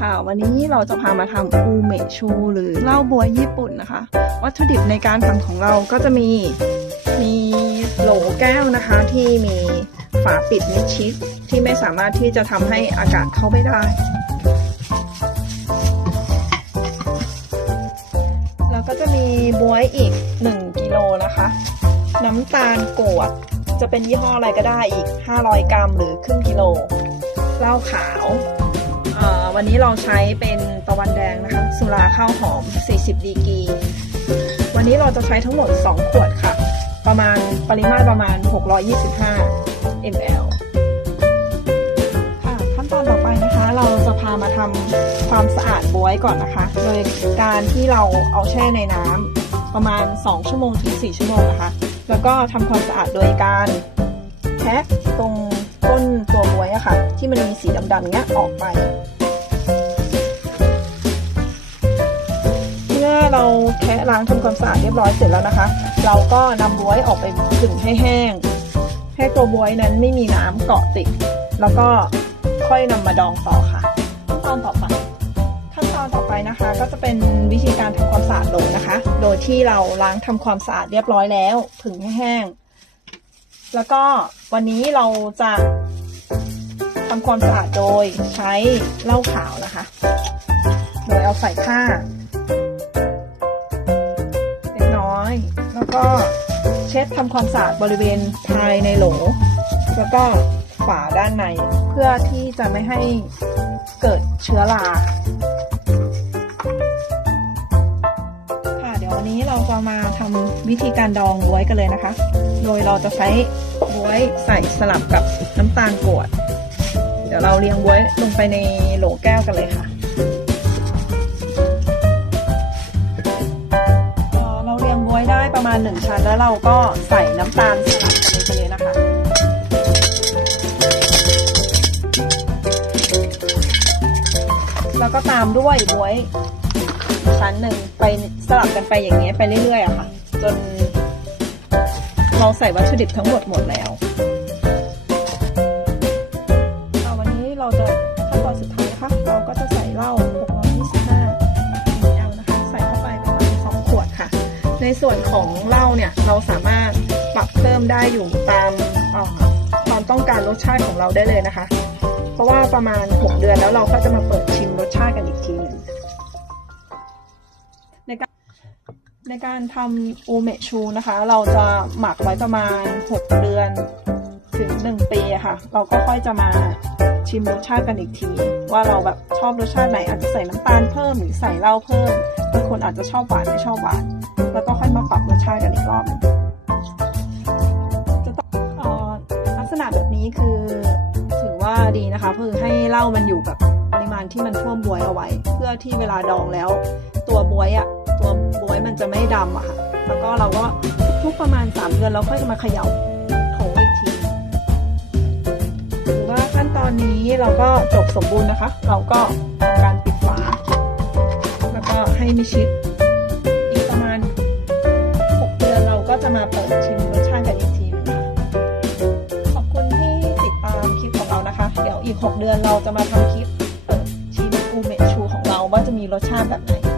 ค่ะ วันนี้เราจะพามาทำอูเมชู หรือเหล้าบัวญี่ปุ่นนะคะ วัตถุดิบในการทำของเราก็จะมีมีโหลแก้วนะคะที่มีฝาปิดมิดชิดที่ไม่สามารถที่จะทำให้อากาศเข้าไปได้ แล้วก็จะมีบวยอีก 1กิโลนะคะ น้ำตาลกรวดจะเป็นยี่ห้ออะไรก็ได้อีก 500 กรัมหรือครึ่งกิโลเหล้าขาว วันนี้เราใช้เป็นตะวันแดงนะคะ สุราข้าวหอม 40 ดีกรี วันนี้เราจะใช้ทั้งหมด 2 ขวดค่ะ ประมาณปริมาตรประมาณ 625 ml ค่ะ ขั้นตอนต่อไปนะคะ เราจะพามาทำความสะอาดบวยก่อนนะคะ โดยการที่เราเอาแช่ในน้ำประมาณ 2 ชั่วโมงถึง 4 ชั่วโมงนะคะ แล้วก็ทำความสะอาดโดยการแคะตรงต้นตัวบวยอะค่ะ ที่มันมีสีดำๆเนี้ยออกไป มื่อเราแคะล้างทำความสะอาดเรียบร้อยเสร็จแล้วนะคะ เราก็นำบวยออกไปผึ่งให้แห้ง ให้ตัวบวยนั้นไม่มีน้ำเกาะติด แล้วก็ค่อยนำมาดองต่อค่ะ ขั้นตอนต่อไป ขั้นตอนต่อไปนะคะ ก็จะเป็นวิธีการทำความสะอาดโหลนะคะ โดยที่เราล้างทำความสะอาดเรียบร้อยแล้วผึ่งให้แห้ง แล้วก็วันนี้เราจะทำความสะอาดโดยใช้เหล้าขาวนะคะ โดยเอาใส่ผ้า ก็เช็ดทำความสะอาดบริเวณภายในโหล แล้วก็ฝาด้านใน เพื่อที่จะไม่ให้เกิดเชื้อราค่ะเดี๋ยววันนี้เราจะมาทำวิธีการดองบวยกันเลยนะคะ โดยเราจะใช้บวยใส่สลับกับน้ำตาลกรวด เดี๋ยวเราเรียงบวยลงไปในโหลแก้วกันเลยค่ะ มาณหนึ่งชั้น แล้วเราก็ใส่น้ำตาลสลับไปเลยนะคะ แล้วก็ตามด้วยบวยชั้นหนึ่งไปสลับกันไปอย่างนี้ไปเรื่อยๆอะค่ะ จนเราใส่วัตถุดิบทั้งหมดหมดแล้ว ในส่วนของเหล้าเนี่ยเราสามารถปรับเพิ่มได้อยู่ตามความต้องการรสชาติของเราได้เลยนะคะ เพราะว่าประมาณ 6 เดือนแล้วเราก็จะมาเปิดชิมรสชาติกันอีกทีหนึงในการในการทำอูเมชูนะคะ เราจะหมักไว้ประมาณ 6 เดือนถึง 1 ปีค่ะ เราก็ค่อยจะมาชิมรสชาติกันอีกที ว่าเราแบบชอบรสชาติไหนอาจจะใส่น้ำตาลเพิ่มหรือใส่เหล้าเพิ่มบางคนอาจจะชอบหวานไม่ชอบหวาน แล้วก็ค่อยมาปรับรสชาติกันอีกรอบนึงจะต้องเอ่อลักษณะแบบนี้คือถือว่าดีนะคะคือให้เหล้ามันอยู่แบบปริมาณที่มันท่วมบวยเอาไว้ เพื่อที่เวลาดองแล้ว ตัวบวยอะตัวบวยมันจะไม่ดำอะค่ะแล้วก็เราก็ทุกประมาณ3เดือนเราค่อยมาเขย่า อนนี้เราก็จบสมบูรณ์นะคะ เราก็ทำการปิดฝา แล้วก็ให้มิชิดอีกประมาณ 6 เดือนเราก็จะมาเปิดชิมรสชาติกันอีกทีหนึงค่ะขอบคุณที่ติดตามคลิปของเรานะคะ เดี๋ยวอีก 6 เดือนเราจะมาทำคลิปเปิดชิมอูเมชูของเราว่าจะมีรสชาติแบบไหน